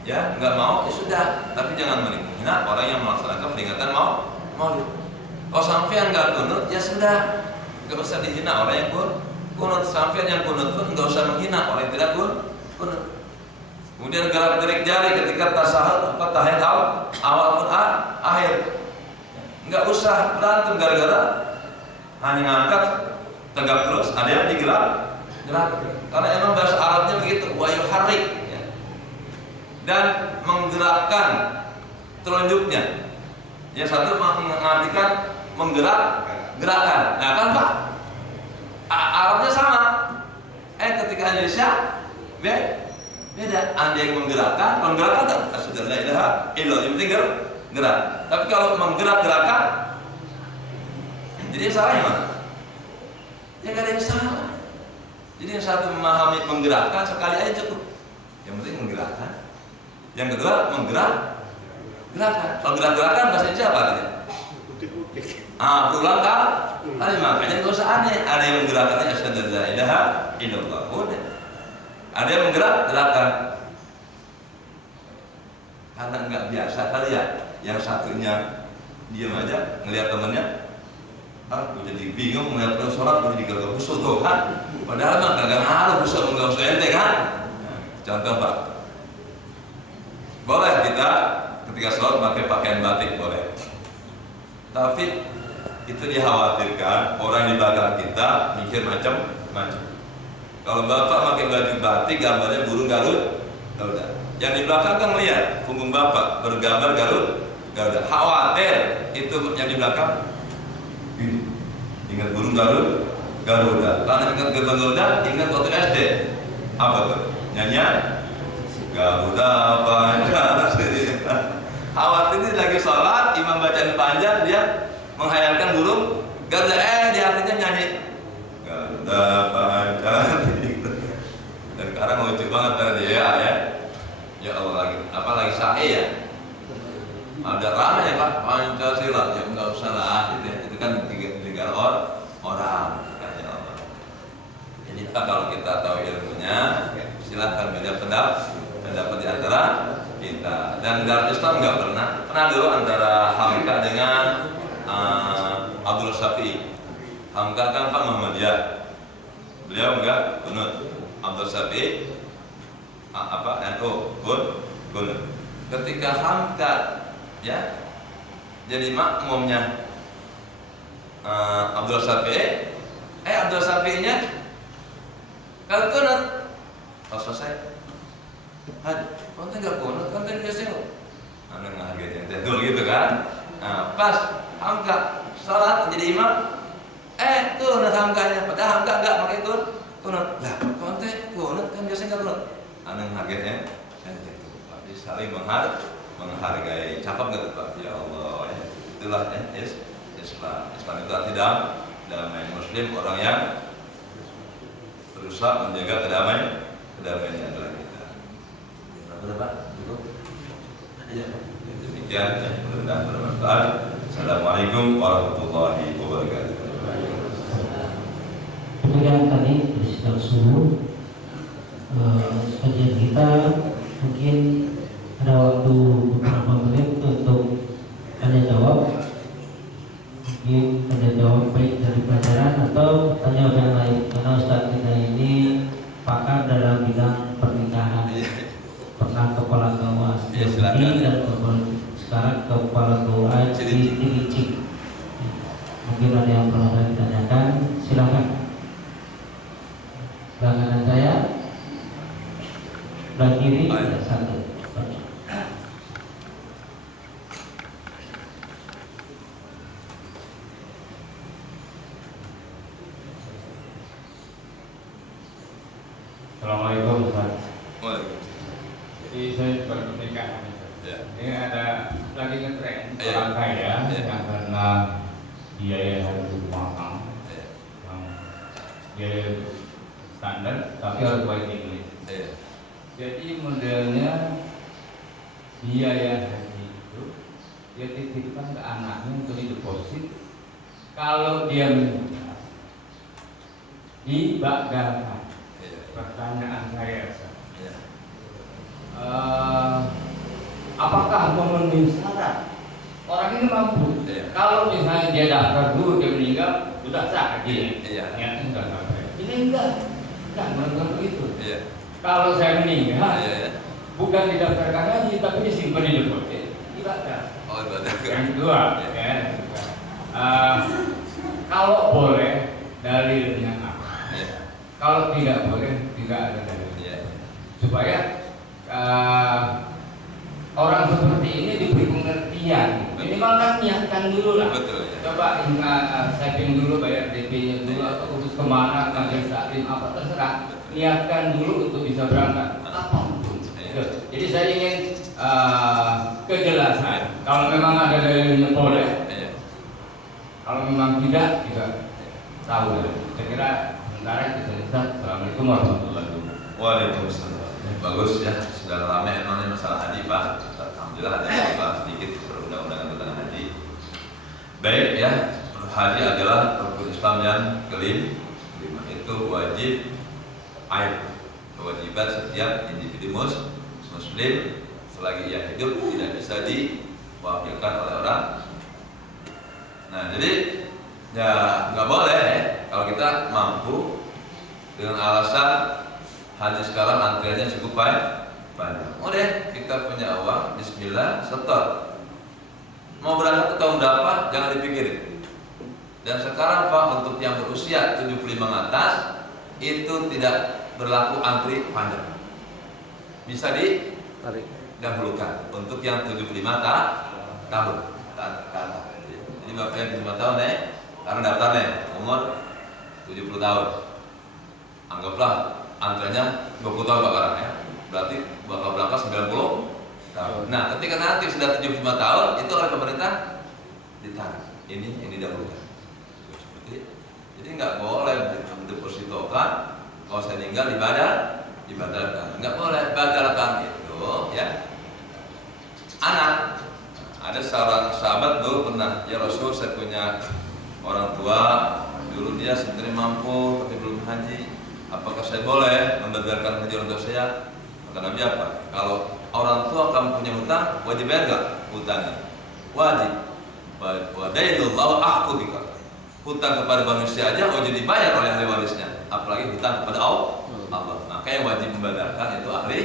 ya nggak mau, ya sudah. Tapi jangan menghina orang yang melaksanakan peringatan Maulid. Kalau sampai nggak kunut, ya sudah, nggak usah dihina orang yang kunut. Sampai yang kunut pun nggak usah menghina orang yang tidak kunut. Kemudian gerak-gerik jari ketika tasahud atau tahiyat awal pun akhir. Nggak usah berantem gara-gara hanya ngangkat tegak terus, ada yang digerak. Karena emang bahasa Arabnya begitu, wa yuharrik ya. Dan menggerakkan telunjuknya. Yang satu mengartikan gerakan. Nah kan Pak, Arabnya sama. Ketika Indonesia beda. Ada yang menggerakkan kan asyhadu an la ilaha illallah, yang penting gerak. Tapi kalau menggerak-gerakan, jadi yang salahnya mana? Ya nggak ada yang salah. Jadi yang satu memahami menggerakkan sekali aja cukup. Yang penting menggerakkan. Yang kedua gerakan. Kalau gerak-gerakan bahasa Indonesia apa artinya? Berulang kali. Makanya nggak usah aneh. Ada yang menggerakkannya asyhadu an la ilaha illallah. Udah. Ada yang menggerak-gerakan. Karena nggak biasa kali ya. Yang satunya diam aja ngelihat temannya. Aku jadi bingung melihat orang sholat, jadi gagal khusyuk tuh kan. Padahal mah kagak ngaruh khusyuk enggak usah ente kan. Contoh Pak, boleh kita ketika sholat pakai pakaian batik boleh. Tapi itu dikhawatirkan orang di belakang kita mikir macam-macam. Kalau bapak pakai baju batik gambarnya burung Garuda, yang di belakang kan melihat punggung bapak bergambar Garuda. Khawatir itu yang di belakang ingat burung Garuda. Karena ingat gerbang Garuda, ingat waktu SD. Apa tuh? Nyanyian Garuda panjang. Khawatir ini lagi sholat, imam bacaan panjang, dia menghayalkan burung Garuda. Di hatinya nyanyi Garuda panjang. Dan sekarang lucu banget tadi ya. Ya Allah, lagi sa'i ya. Ada ramai ya Pak, Pancasila, ya nggak usah lah, itu kan tiga orang. Ya Allah. Jadi Pak, kalau kita tahu ilmunya, silahkan beda pendapat di antara kita. Dan dalam Islam nggak pernah dulu antara Hamka dengan Abdul Syafi'i. Hamka kan Pak Muhammadiyah, beliau enggak kunut. Abdul Syafi'i NU kunut. Ketika Hamka ya jadi makmumnya Abdul Syafi'i, Abdul Syafi'inya kalau kunut, kalau selesai konten nggak kunut, konten biasa anda ngehargain tentu gitu kan. Pas Hamka sholat jadi imam, kunut Hamkanya, padahal Hamka nggak pakai kunut. Lah konten kunut kan biasanya nggak kunut, anda ngehargain tentu. Tapi saling menghargai. Cakep nggak tuh Pak? Ya Allah, itulah Islam. Islam itu arti damai. Muslim orang yang berusaha menjaga kedamaian antara kita. Berapa Pak? Cukup? Ya. Demikian yang mudah-mudahan bermanfaat. Assalamualaikum warahmatullahi wabarakatuh. Demikian tadi bersikap subuh kajian kita. Mungkin ada waktu beberapa menit untuk tanya jawab. Mungkin tanya jawab baik dari pelajaran atau tanya yang lain. Karena Ustaz kita ini pakar dalam bidang pernikahan. Pernah kepala gawa dan sekarang kepala gawa di Ticik. Mungkin ada yang perlu ditanyakan, silakan. Silakan saya. Sebelah kiri ada satu. Assalamualaikum Ustaz. Waalaikumsalam. Jadi saya pernikahan. Ya. Ini ada lagi ngetren Ya. orang kaya Ya. yang karena biaya haji mahal, Ya. yang dia standar tapi harus waiting list. Iya. Jadi modelnya biaya haji itu dia titipkan ke anaknya untuk dideposit. Kalau dia meninggal dibanggakan. Iya. Pertanyaan saya, Iya. apakah memenuhi syarat? Orang ini mampu. Iya. Kalau misalnya dia daftar dulu dia meninggal, sudah sah haji. Iya. Ya, enggak sampai. Ini enggak menurut begitu. Iya. Kalau saya meninggal, Iya. bukan didaftarkan haji, tapi disimpan di deposit. Ibadah. Oh, ibadah. Yang kedua, ya, kalau boleh dalilnya apa? Iya. Kalau tidak boleh, tidak ada dalilnya. Iya. Supaya orang seperti ini diberi pengertian. Minimal kan niatkan dulu lah. Betul. Ya. Coba saving dulu, bayar DP-nya dulu atau urus kemana, majelis taklim apa terserah. Niatkan dulu untuk bisa berangkat. Apapun. Jadi saya ingin kejelasan. Kalau memang ada dalilnya boleh. Iya. Kalau memang tidak juga tahu. Saya kira sementara itu saja. Assalamualaikum warahmatullahi wabarakatuh. Waalaikumsalam. Bagus ya, sudah ramai emangnya masalah haji Pak. Alhamdulillah ada yang sedikit perundang-undangan tentang haji. Baik ya, haji adalah rukun Islam yang kelima. Itu wajib ain, kewajiban setiap individu muslim selagi ia hidup tidak bisa diwakilkan oleh orang. Nah jadi ya nggak boleh ya, kalau kita mampu dengan alasan haji sekarang antriannya cukup panjang. Udah kita punya uang, bismillah, setor. Mau berangkat ke tahun berapa, jangan dipikirin. Dan sekarang Pak, untuk yang berusia 75 atas itu tidak berlaku antri panjang. Bisa didahulukan untuk yang 75 tahun. Jadi Bapak yang 75 tahun karena daftarnya umur 70 tahun. Anggaplah antriannya 20 tahun bakaran ya. Berarti bakal berangkat 90 tahun. Nah, ketika nanti sudah 75 tahun itu oleh pemerintah ditarik. Ini dahulukan. Jadi nggak boleh depositokan kalau saya meninggal dibadalkan. Nggak boleh badalkan itu ya. Anak, ada seorang sahabat dulu pernah, ya Rasul saya punya orang tua dulu dia sebenarnya mampu tapi belum haji. Apakah saya boleh membadalkan haji untuk saya? Kata Nabi apa? Kalau orang tua kamu punya hutang, wajib bayar nggak hutangnya? Wajib. Wadainullahu aku dikata. Hutang kepada manusia aja wajib dibayar oleh ahli warisnya, apalagi hutang kepada Allah. Maka yang wajib membadalkan itu ahli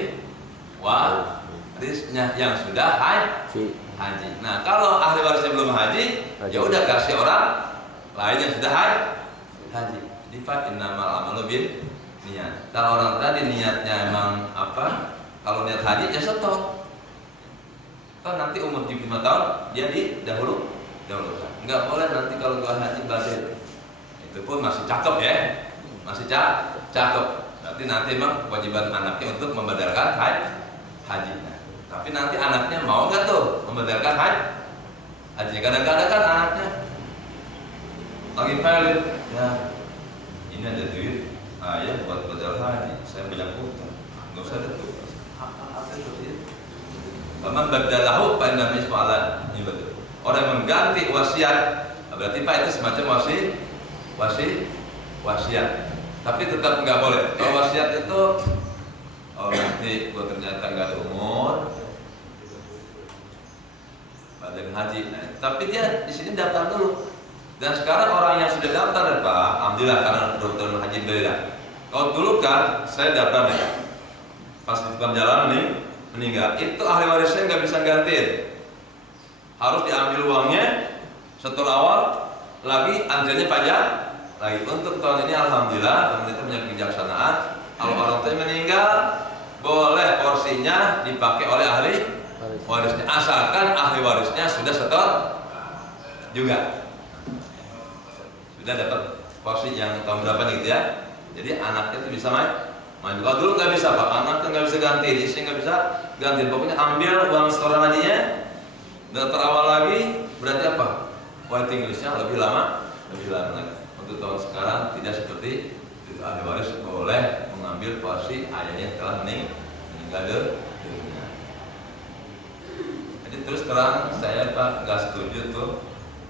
warisnya yang sudah haji. Nah kalau ahli warisnya belum haji, ya udah kasih orang lain yang sudah haji. Jadi innamal a'malu binniyat. Kalau orang tadi niatnya emang apa? Kalau niat haji ya setor. Kan nanti umur 75 tahun dia dahulukan. Enggak boleh nanti kalau gua haji badal. Itu pun masih cakep ya. Masih cakep. Berarti nanti emang kewajiban anaknya untuk membadalkan haji. Tapi nanti anaknya mau nggak tuh membadalkan haji? Kadang-kadang kan anaknya lagi valid ya. Ini ada duit ayah buat badal haji. Saya banyak hutang. Nggak usah ada tuh. Apa seperti itu? Paman badalahu fa inna mis'alan. Ini betul. Orang yang mengganti wasiat, berarti Pak itu semacam wasiat. Tapi tetap nggak boleh. Kalau wasiat itu, nanti gua ternyata nggak ada umur, badan haji. Nah, tapi dia di sini daftar dulu. Dan sekarang orang yang sudah daftar, Pak, alhamdulillah karena dokter haji beda. Kalau dulu kan saya daftar nih, pas di depan jalan nih meninggal, itu ahli warisnya nggak bisa gantiin. Harus diambil uangnya setor awal lagi antriannya panjang lagi. Untuk tahun ini alhamdulillah pemerintah punya kebijaksanaan, kalau orang tua meninggal boleh porsinya dipakai oleh ahli warisnya asalkan ahli warisnya sudah setor juga, sudah dapat porsi yang tahun berapa gitu ya. Jadi anaknya itu bisa maju. Kalau dulu nggak bisa Pak, anaknya nggak bisa ganti, istri nggak bisa ganti. Pokoknya ambil uang setoran hajinya, daftar awal lagi, berarti apa? Waiting listnya lebih lama lagi. Untuk tahun sekarang tidak seperti itu. ahli waris boleh mengambil porsi ayahnya telah meninggal dunia. Jadi terus terang saya Pak nggak setuju tuh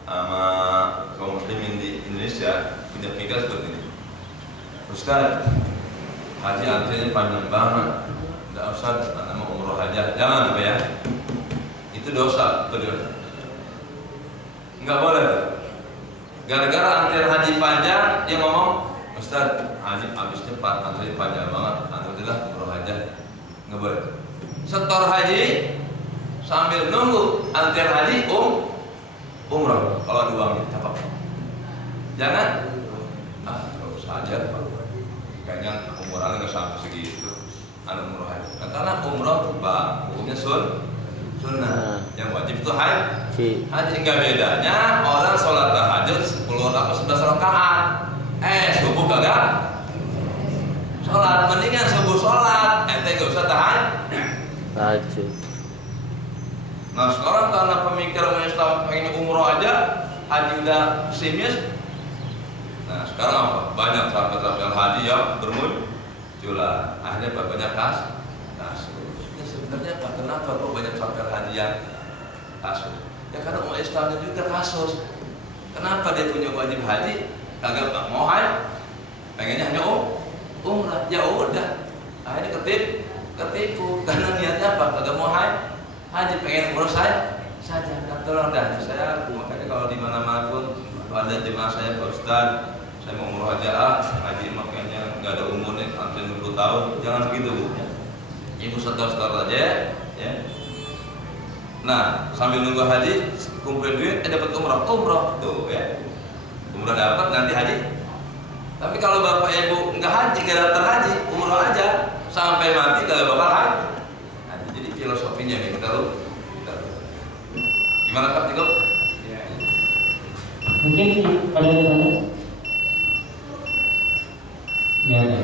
sama kaum muslimin di Indonesia punya pikiran seperti ini. Ustaz, haji antrinya panjang banget, nggak usah nama umroh aja, jangan ya. Itu dosa, itu dosa. Nggak boleh. Gara-gara antrian haji panjang, dia ngomong, Ustaz, haji habis cepat, antrian panjang banget, alhamdulillah umroh aja, nggak boleh. Setor haji sambil nunggu antrian haji umroh, kalau ada uangnya, cakep. Jangan, nggak usah aja, Pak. Kayaknya umrohnya nggak sampai segitu, ada umroh haji. Nah, karena umroh itu Pak, hukumnya sunnah, yang wajib itu haji. Nggak bedanya orang sholat tahajud 10 atau 11 rakaat, subuh kagak sholat, mendingan subuh sholat, ente gak usah tahajud. Nah sekarang karena pemikiran Islam pengen umroh aja, haji udah pesimis. Nah sekarang apa? Banyak sahabat-sahabat haji yang bermunculan, akhirnya banyak kasus. Ya sebenarnya Pak, kenapa kok banyak sahabat haji yang kasus? Ya karena umat Islamnya juga kasus. Kenapa dia punya wajib haji, kagak mau haji, pengennya hanya umrah? Ya udah, akhirnya ketipu karena niatnya apa? Kagak mau haji, pengen umrah saja. Nah, tolong dah, saya makanya kalau di mana-mana pun ada jemaah saya, Pak Ustaz, saya mau umrah aja, haji makanya nggak ada umurnya, hampir 20 tahun, jangan begitu Bu. Ibu setor aja, ya. Nah, sambil nunggu haji, kumpulin duit, dapat umrah tuh ya. Umrah dapat nanti haji. Tapi kalau bapak ibu nggak haji, nggak daftar haji, umrah aja sampai mati kalau bakal haji. Jadi filosofinya nih kita lu. Gimana Pak Tiko? Mungkin ada di sana? Nggak ada.